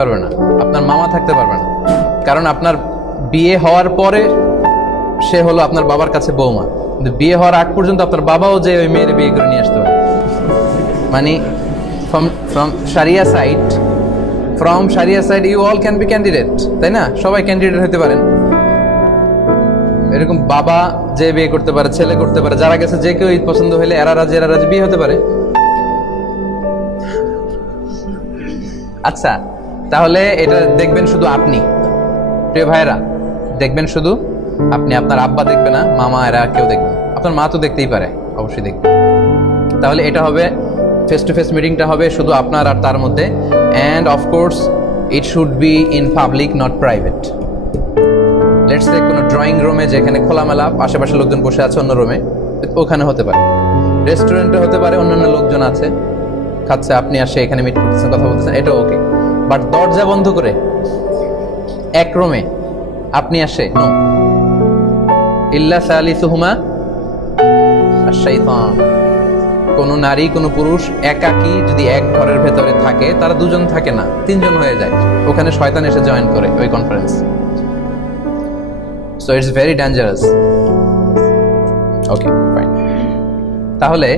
পারবে না, আপনার মামা থাকতে পারবে না, কারণ আপনার বিয়ে হওয়ার পরে সে হলো আপনার বাবার কাছে বৌমা, কিন্তু বিয়ে হওয়ার আগ পর্যন্ত আপনার বাবাও যে ওই মেয়ের বিয়ে করে নিয়ে আসতে পারে। মানে ফ্রম শারিয়া side you all can be candidate, তাই না? সবাই ক্যান্ডিডেট হতে পারেন। এরকম বাবা যে বিয়ে করতে পারে, ছেলে করতে পারে, যারা গেছে যে কেউ পছন্দ হইলে এরা রাজি বিয়ে হতে পারে। আচ্ছা, তাহলে এটা দেখবেন শুধু আপনি, প্রিয় ভাইরা, দেখবেন শুধু আপনি, আপনার আব্বা দেখবে না, মামা এরা কেউ দেখবে না। আপনার মা তো দেখতেই পারে, অবশ্যই দেখবে। তাহলে এটা হবে ফেস টু ফেস মিটিংটা হবে শুধু আপনার আর তার মধ্যে, and of course it should be in public, not private. Let's say কোনো ড্রয়িং রুমে যেখানে খোলামেলা আশেপাশে লোকজন বসে আছে অন্য রুমে, ওখানে হতে পারে। রেস্টুরেন্টে হতে পারে, অন্যান্য লোকজন আছে খাচ্ছে, আপনি আসে এখানে মিট করতেছেন, কথা বলতেছেন, এটা ওকে। বাট দরজা বন্ধ করে এক রুমে আপনি আসে, নো। ইল্লা সালিসুহুমা আশ-শাইতান। কোন নারী কোন পুরুষ একাকী যদি এক ঘরের ভেতরে থাকে, তারা দুজন থাকে না, তিনজন হয়ে যায়, ওখানে শয়তান এসে জয়েন করে ওই conference. So it's very dangerous. Okay, fine. তাহলে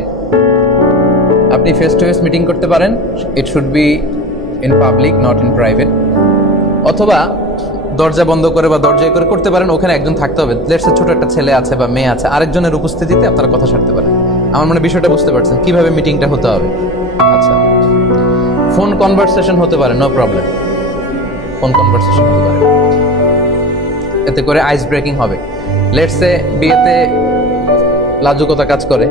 আপনি ফেস টু ফেস মিটিং করতে পারেন, it should be in public, not in private. অথবা দরজা বন্ধ করে বা দরজায় করে করতে পারেন, ওখানে একজন থাকতে হবে। লেটস সে ছোট একটা ছেলে আছে বা মেয়ে আছে, আরেকজনের উপস্থিতিতে আপনারা কথা সারতে পারেন। আমার মনে বিষয়টা বুঝতে পারছেন কিভাবে মিটিংটা হতে হবে। আচ্ছা, ফোন কনভারসেশন হতে পারে, নো প্রবলেম, ফোন কনভারসেশন হতে পারে, এতে করে আইস ব্রেকিং হবে। লেটস সে বিয়েতে লাজুকতা কাজ করে,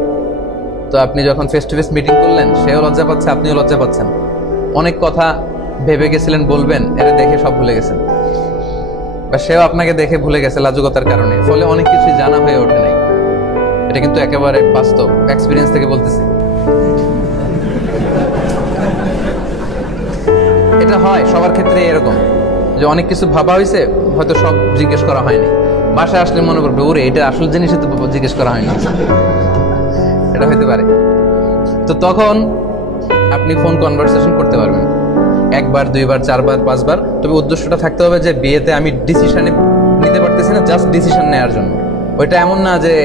তো আপনি যখন ফেস টু ফেস মিটিং করলেন, সেও লজ্জা পাচ্ছে, আপনিও লজ্জা পাচ্ছেন, অনেক কথা ভেবে গেছিলেন বলবেন, এটা দেখে সব ভুলে গেছেন, বা সেও আপনাকে দেখে ভুলে গেছে লাজুকতার কারণে, ফলে অনেক কিছুই জানা হয়ে ওঠে নাই। এটা কিন্তু একেবারে বাস্তব এক্সপিরিয়েন্স থেকে বলতেছি। এটা হয় সবার ক্ষেত্রে এরকম, যে অনেক কিছু ভাবা হয়েছে, হয়তো সব জিজ্ঞেস করা হয়নি, বাসায় আসলে মনে করবে ওরে এটা আসল জিনিস তো জিজ্ঞেস করা হয়নি, এটা হইতে পারে। তো তখন আপনি ফোন কনভারসেশন করতে পারবেন, একবার, দুইবার, চারবার, পাঁচবার। তবে উদ্দেশ্যটা থাকতে হবে যে বিয়েতে আমি ডিসিশনে নিতে পারতেছি না, জাস্ট ডিসিশন নেওয়ার জন্য। ওইটা এমন না যে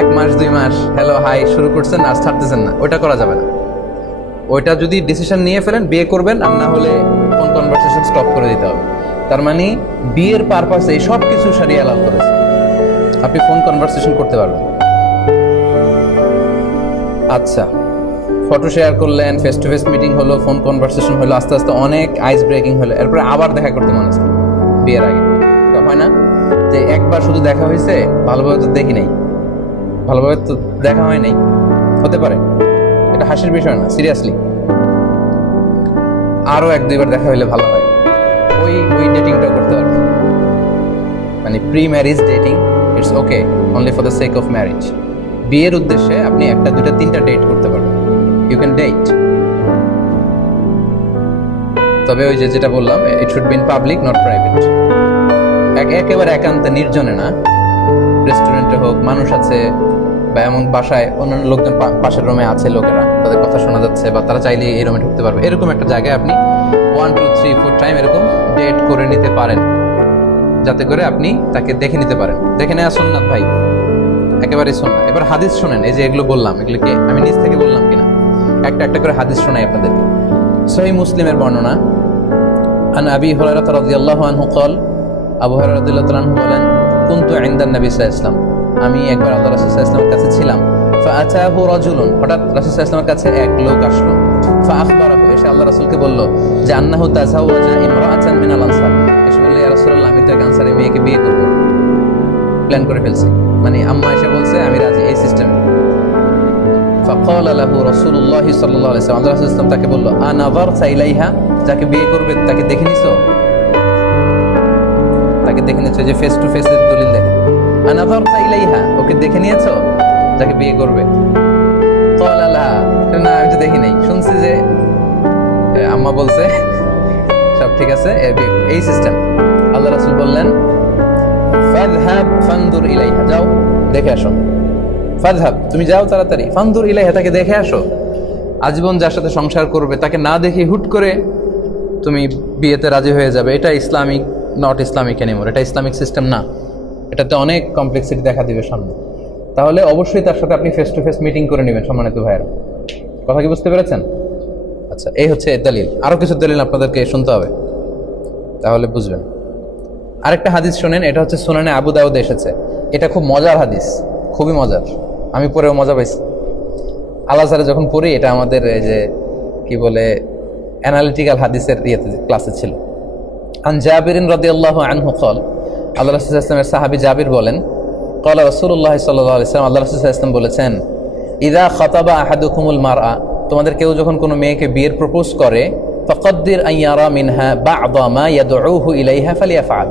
1 মাস 2 মাস হ্যালো হাই শুরু করছেন আর ছাড়তেছেন না, ওইটা করা যাবে না। ওইটা যদি ডিসিশন নিয়ে ফেলেন, বিয়ে করবেন, আর না হলে ফোন কনভারসেশন স্টপ করে দিতে হবে। তার মানে বিয়ের পারপাসে এই সব কিছু সারিয়ে অ্যালাউ করেছে, আপনি ফোন কনভারসেশন করতে পারবেন। আচ্ছা, ফটো শেয়ার করলেন, ফেস টু ফেস মিটিং হলো, ফোন কনভারসেশন হলো, আস্তে আস্তে অনেক আইস ব্রেকিং হলো, এরপরে আবার দেখা করতে মনে হচ্ছে বিয়ের আগে। হয় না যে একবার শুধু দেখা হয়েছে, ভালোভাবে তো দেখি নাই, ভালোভাবে তো দেখা হয় নাই, হতে পারে। এটা হাসির বিষয় না, সিরিয়াসলি। আরো 1-2বার দেখা হইলে ভালো হয়, ওই ডেটিংটাও করতে পারবে। মানে pre marriage dating it's okay, only for the sake of marriage. বিয়ের উদ্দেশ্যে আপনি 1টা 2টা 3টা ডেট করতে পারবেন, ইউ ক্যান ডেট। তবে ওই যেটা বললাম, it should be in public, not private. একেবারে একান্তে নির্জনে না, রেস্টুরেন্টে হোক, মানুষ আছে, বা এমন বাসায় অন্যান্য লোকজন পাশের রুমে আছে, লোকেরা তাদের কথা শোনা যাচ্ছে, বা তারা চাইলে এই রুমে ঢুকতে পারবে, এরকম একটা জায়গায় আপনি 1 2 3 4 টাইম এরকম ডেট করে নিতে পারেন, যাতে করে আপনি তাকে দেখে নিতে পারেন। দেখে নেওয়া সুন্নাত ভাই, একেবারেই সুন্নাত। এবার হাদিস শোনেন, এই যে এগুলো বললাম, এগুলোকে আমি নিজ থেকে বললাম কিনা, একটা করে হাদিস শোনাই আপনাদেরকে। সহিহ মুসলিমের বর্ণনা, আন আবি হুরায়রা রাদিয়াল্লাহু আনহু قال, আবু হুরায়রা রাদিয়াল্লাহু তাআলা আনহু বলেন, কুনতু ইনদান নবী সাল্লাল্লাহু আলাইহি ওয়াসাল্লাম, আমি একবার আল্লাহ রাসূল সাল্লাল্লাহু আলাইহি ওয়াসাল্লামের কাছে ছিলাম। ফাআতাহু রাজুলুন, হঠাৎ রাসূল সাল্লাল্লাহু আলাইহি ওয়াসাল্লামের কাছে এক লোক আসলো। ফাআখবারাহু, এসে আল্লাহ রাসূলকে বলল যে আন্নাহু তাযাওয়াজা ইমরাআতান মিনাল আনসার। এসে বলল, ইয়া রাসূলুল্লাহ, আমি তো এক আনসারী মেয়েকে বিয়ে করব, প্ল্যান করে ফেলছি। মানে আম্মা এসে বলছে আমি রাজি, এই সিস্টেমে। ফাকালা লাহু রাসূলুল্লাহ সাল্লাল্লাহু আলাইহি ওয়াসাল্লাম, আল্লাহ রাসূল সাল্লাল্লাহু আলাইহি ওয়াসাল্লাম তাকে বলল, আনাযারতা ইলাইহা, যাকে বিয়ে করবে তাকে দেখে নিছো, তাকে দেখে নিয়েছো, যে ফেস টু ফেসের দলিল দেখে। আনাযারতা ইলাইহা, ওকে দেখে নিয়েছো যাকে বিয়ে করবে? ক্বালা লা, না আমি তো দেখি নাই, শুনছি যে আম্মা বলছে সব ঠিক আছে, এই সিস্টেম। আল্লাহ রাসূল বললেন, ফাযহাব ফানদুর ইলাইহা, যাও দেখে আসো। ফাযহাব, তুমি যাও তাড়াতাড়ি, ফানদুর ইলাইহা, তাকে দেখে আসো। আজীবন যার সাথে সংসার করবে, তাকে না দেখে হুট করে তুমি বিয়েতে রাজি হয়ে যাবে, এটা ইসলামিক নট ইসলামিক এনিমোর, এটা ইসলামিক সিস্টেম না, এটাতে অনেক কমপ্লেক্সিটি দেখা দিবে সামনে। তাহলে অবশ্যই তার সাথে আপনি ফেস টু ফেস মিটিং করে নেবেন সম্মানিত ভাইয়েরা। কথা কি বুঝতে পেরেছেন? আচ্ছা, এই হচ্ছে দলিল। আরও কিছু দলিল আপনাদেরকে শুনতে হবে, তাহলে বুঝবেন। আরেকটা হাদিস শোনেন, এটা হচ্ছে সুনানে আবু দাউদে এসেছে। এটা খুব মজার হাদিস, খুবই মজার, আমি পড়েও মজা পাইছি। আল্লাহ সারে যখন পড়ি, এটা আমাদের এই যে কি বলে অ্যানালিটিক্যাল হাদিসের ইয়েতে ক্লাসে ছিল। আন জাবিরিন রাদিয়াল্লাহু আনহু ক্বাল, আল্লাহ রাসূল সাল্লাল্লাহু আলাইহি ওয়াসাল্লামের সাহাবী জাবির বলেন, ক্বালা রাসূলুল্লাহ সাল্লাল্লাহু আলাইহি ওয়াসাল্লাম, আল্লাহ রাসূল সাল্লাল্লাহু আলাইহি ওয়াসাল্লাম বলেছেন, ইযা খাতাবা আহাদুকুমুল মারআ, তোমাদের কেউ যখন কোনো মেয়েকে বিয়ের প্রপোজ করে, ফাকাদ্দির আন ইয়ারা মিনহা বা'দা মা ইয়াদউহু ইলাইহা ফালিয়াফআল,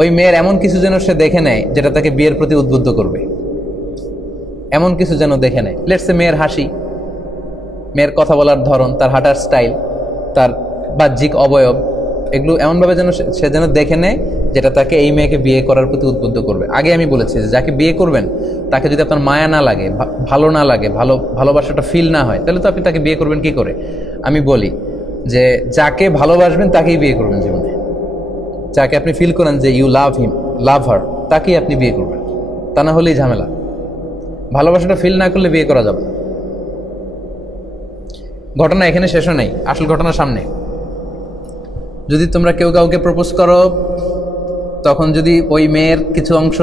ওই মেয়ের এমন কিছু যেন সে দেখে নেয় যেটা তাকে বিয়ের প্রতি উদ্বুদ্ধ করবে, এমন কিছু যেন দেখে নেয়। লেটস সে মেয়ের হাসি, মেয়ের কথা বলার ধরন, তার হাঁটার স্টাইল, তার বাহ্যিক অবয়ব, এগুলো এমনভাবে যেন সে যেন দেখে নেয় যেটা তাকে এই মেয়েকে বিয়ে করার প্রতি উদ্বুদ্ধ করবে। আগে আমি বলেছি যে যাকে বিয়ে করবেন তাকে যদি আপনার মায়া না লাগে, ভালো না লাগে, ভালোবাসাটা ফিল না হয়, তাহলে তো আপনি তাকে বিয়ে করবেন কি করে? আমি বলি যে যাকে ভালোবাসবেন তাকেই বিয়ে করবেন জীবনে। যাকে আপনি ফিল করেন যে ইউ লাভ হিম, লাভ হার, তাকেই আপনি বিয়ে করবেন, তা না হলেই ঝামেলা। ভালোবাসাটা ফিল না করলে বিয়ে করা যাবে না। ঘটনা এখানে শেষও নেই, আসল ঘটনা সামনে। যদি তোমরা কেউ কাউকে প্রপোজ করো, তখন যদি ওই মেয়ের কিছু অংশ,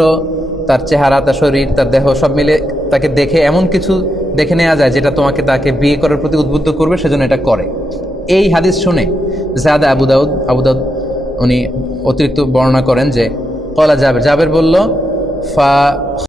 তার চেহারা, তার শরীর, তার দেহ সব মিলে তাকে দেখে এমন কিছু দেখে নেওয়া যায় যেটা তাকে বিয়ে করার প্রতি উদ্বুদ্ধ করবে, সেজন্য এটা করে। এই হাদিস শুনে জাদা আবু দাউদ উনি অতিরিক্ত বর্ণনা করেন যে কলা জাবের বলল, ফা